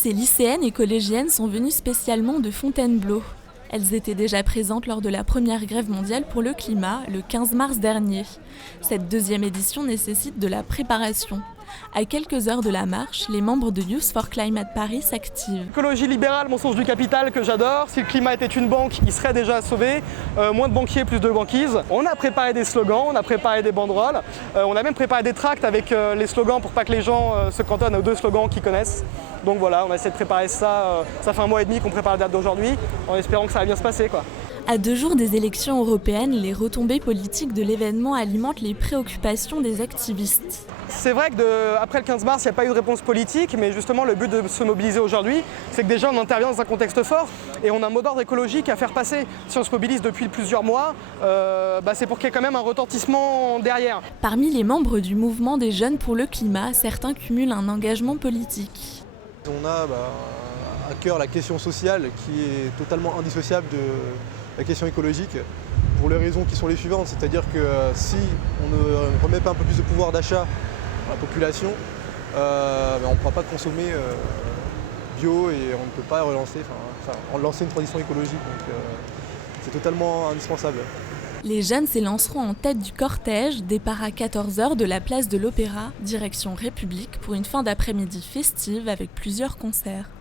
Ces lycéennes et collégiennes sont venues spécialement de Fontainebleau. Elles étaient déjà présentes lors de la première grève mondiale pour le climat, le 15 mars dernier. Cette deuxième édition nécessite de la préparation. À quelques heures de la marche, les membres de Youth for Climate Paris s'activent. Écologie libérale, mon sens du capital que j'adore. Si le climat était une banque, il serait déjà sauvé. Moins de banquiers, plus de banquise. On a préparé des slogans, on a préparé des banderoles. On a même préparé des tracts avec les slogans pour pas que les gens se cantonnent aux deux slogans qu'ils connaissent. Donc voilà, on a essayé de préparer ça. Ça fait 1 mois et demi qu'on prépare la date d'aujourd'hui, en espérant que ça va bien se passer, quoi. À 2 jours des élections européennes, les retombées politiques de l'événement alimentent les préoccupations des activistes. C'est vrai qu'après le 15 mars, il n'y a pas eu de réponse politique, mais justement le but de se mobiliser aujourd'hui, c'est que déjà on intervient dans un contexte fort et on a un mot d'ordre écologique à faire passer. Si on se mobilise depuis plusieurs mois, c'est pour qu'il y ait quand même un retentissement derrière. Parmi les membres du mouvement des jeunes pour le climat, certains cumulent un engagement politique. On a à cœur la question sociale qui est totalement indissociable de la question écologique pour les raisons qui sont les suivantes, c'est-à-dire que si on ne remet pas un peu plus de pouvoir d'achat à la population, on ne pourra pas consommer bio et on ne peut pas relancer une transition écologique, donc c'est totalement indispensable. Les jeunes s'élanceront en tête du cortège, départ à 14h de la place de l'Opéra, direction République pour une fin d'après-midi festive avec plusieurs concerts.